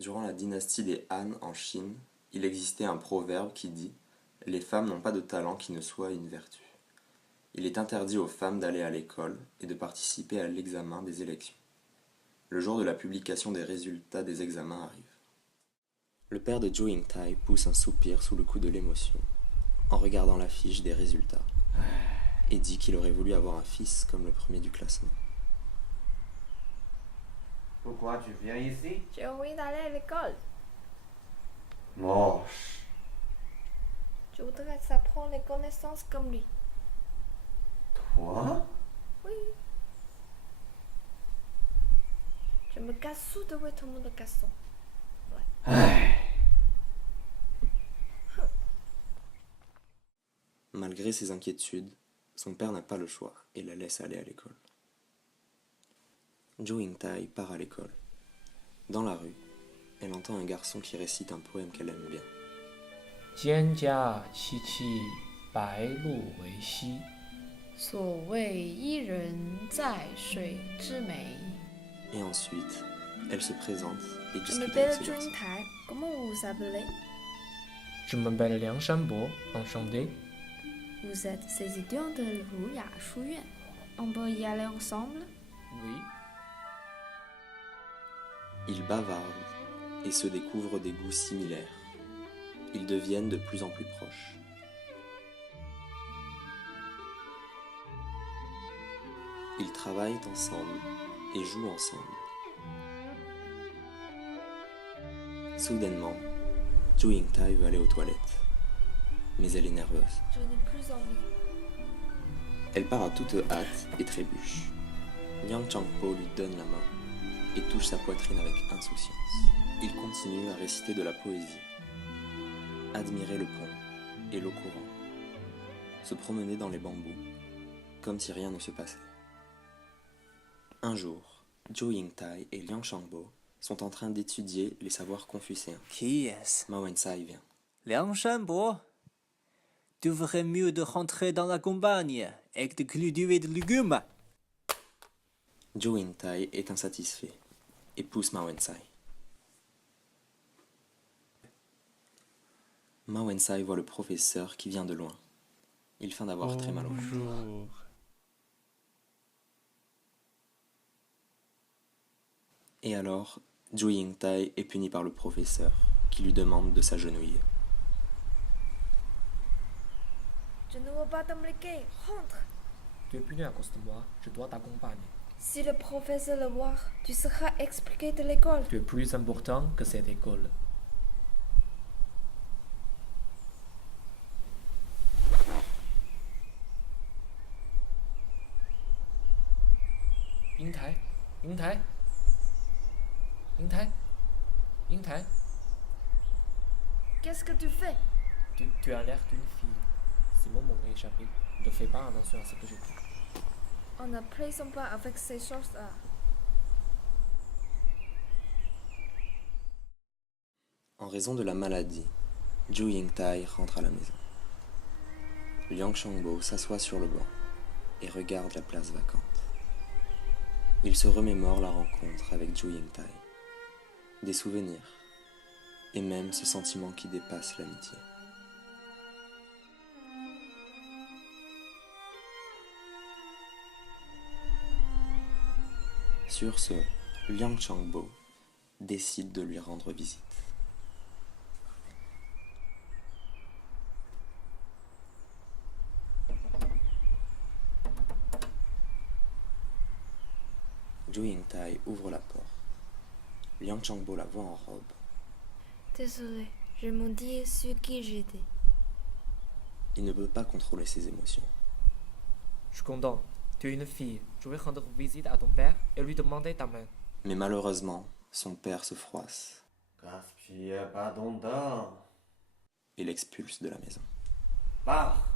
Durant la dynastie des Han en Chine, il existait un proverbe qui dit « Les femmes n'ont pas de talent qui ne soit une vertu ». Il est interdit aux femmes d'aller à l'école et de participer à l'examen des élections. Le jour de la publication des résultats des examens arrive. Le père de Zhou Yingtai pousse un soupir sous le coup de l'émotion en regardant l'affiche des résultats et dit qu'il aurait voulu avoir un fils comme le premier du classement. Pourquoi tu viens ici? J'ai envie d'aller à l'école. Moche. Je voudrais apprendre les connaissances comme lui. Toi? Oui. Je me casse sous de tout le monde garçon. Malgré ses inquiétudes, son père n'a pas le choix et la laisse aller à l'école. Zhou Yingtai part à l'école. Dans la rue, elle entend un garçon qui récite un poème qu'elle aime bien. 蒹葭萋萋白露为稀，所谓伊人在水之湄。 Et ensuite, elle se présente et Je discute m'appelle avec ce Zhou garçon. Yingtai. Comment vous vous appelez? Je m'appelle Liang Shanbo, enchanté. Vous êtes ces étudiants de Ruya Shuyuan. On peut y aller ensemble? Oui. Ils bavardent et se découvrent des goûts similaires. Ils deviennent de plus en plus proches. Ils travaillent ensemble et jouent ensemble. Soudainement, Zhou Yingtai veut aller aux toilettes, mais elle est nerveuse. Je n'ai plus envie. Elle part à toute hâte et trébuche. Liang Changpo lui donne la main et touche sa poitrine avec insouciance. Il continue à réciter de la poésie, admirer le pont et l'eau courante, se promener dans les bambous, comme si rien ne se passait. Un jour, Zhou Yingtai et Liang Shangbo sont en train d'étudier les savoirs confucéens. Qui est-ce? Ma Wensai vient. Liang Shanbo. Tu ferais mieux de rentrer dans la campagne et de cultiver des légumes. Zhou Yingtai est insatisfait et pousse Ma Wensai. Ma Wensai voit le professeur qui vient de loin. Il feint d'avoir très mal au ventre. Bonjour. Et alors, Zhou Yingtai est puni par le professeur, qui lui demande de s'agenouiller. Je ne veux pas t'impliquer. Rentre. Tu es puni à cause de moi, je dois t'accompagner. Si le professeur le voit, tu seras expliqué de l'école. Tu es plus important que cette école. Yingtai, Yingtai, Yingtai, Yingtai, Qu'est-ce que tu fais? tu as l'air d'une fille. Simon m'en a échappé. Ne fais pas attention à ce que je dis. On ne plaisante pas avec ces choses-là. En raison de la maladie, Zhou Yingtai rentre à la maison. Liang Shangbo s'assoit sur le banc et regarde la place vacante. Il se remémore la rencontre avec Zhou Yingtai, des souvenirs, et même ce sentiment qui dépasse l'amitié. Sur ce, Liang Changbo décide de lui rendre visite. Zhou Yingtai ouvre la porte. Liang Changbo la voit en robe. Désolé, je me dis sur qui j'étais. Il ne peut pas contrôler ses émotions. Je suis content. Tu es une fille. Je vais rendre visite à ton père et lui demander ta main. Mais malheureusement, son père se froisse Gaspille pas ton temps. et l'expulse de la maison. Pars.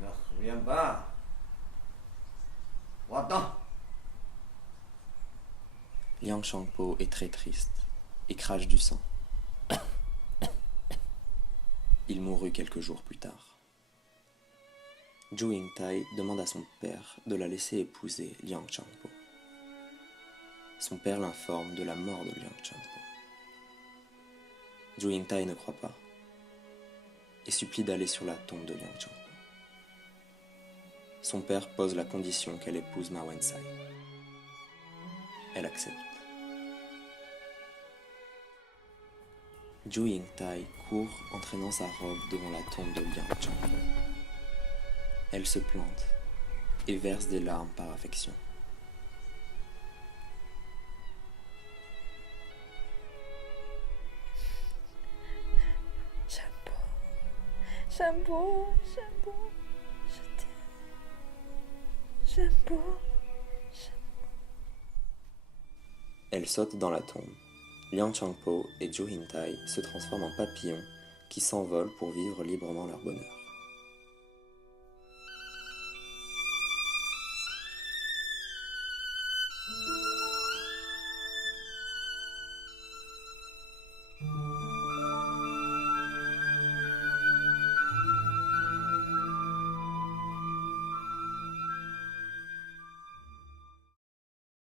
Ne reviens pas. Va-t'en. Liang Shangpo est très triste et crache du sang. Il mourut quelques jours plus tard. Zhou Yingtai demande à son père de la laisser épouser Liang Changpo. son père l'informe de la mort de Liang Changpo. Zhu Yingtai ne croit pas et supplie d'aller sur la tombe de Liang Changpo. Son père pose la condition qu'elle épouse Ma Wensai. Elle accepte. Zhu Yingtai court entraînant sa robe devant la tombe de Liang Changpo. Elle se plante et verse des larmes par affection. Shampo, je t'aime. Shampo. Elle saute dans la tombe. Liang Changpo et Zhu Yingtai se transforment en papillons qui s'envolent pour vivre librement leur bonheur.